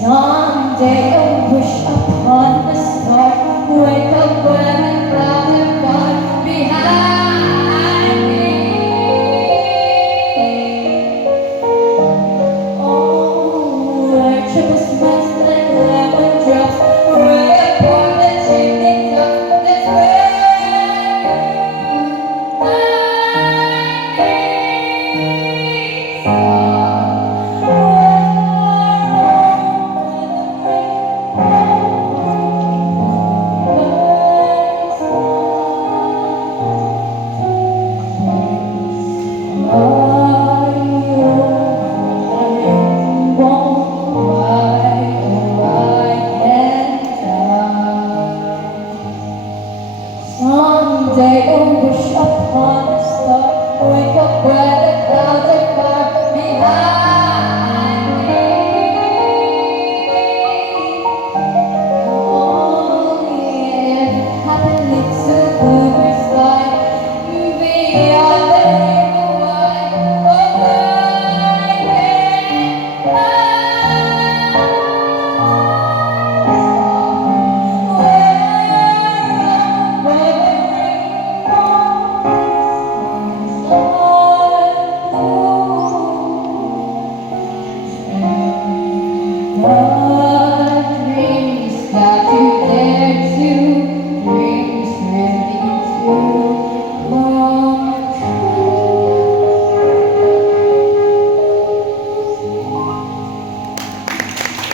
Someday I'll wish upon the star, wake up when the clouds are far behind me. Oh, where troubles melt like lemon drops, way upon the chimney top, that's where someday I'll wish upon a star, wake up where the clouds are far behind me. Oh yeah, happily to blue sky, beyond the river wide, oh I can fly.